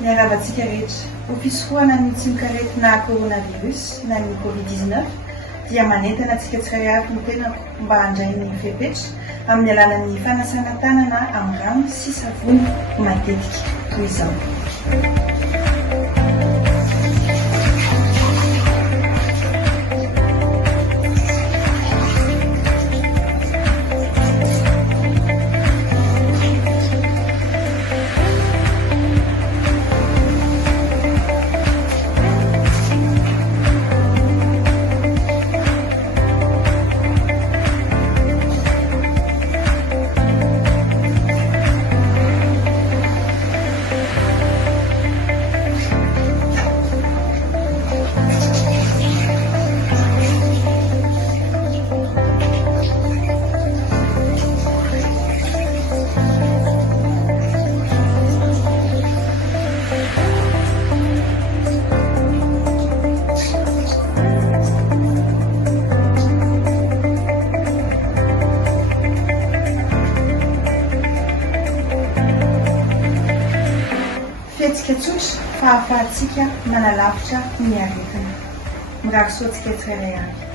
Miaravatsika rehetra ho fisotroana ny tsy mikaretina coronavirus na ny covid-19 dia manentana antsika tsirairay ny tenako mba handray ny fepetra amin'ny alalan'ny fanasana tanana amin'ny rano sy savony matetika toy izao. Fihetsika tsotra fa ahafahantsika manalavitra ny aretina. Mirary soantsika tsirairay avy.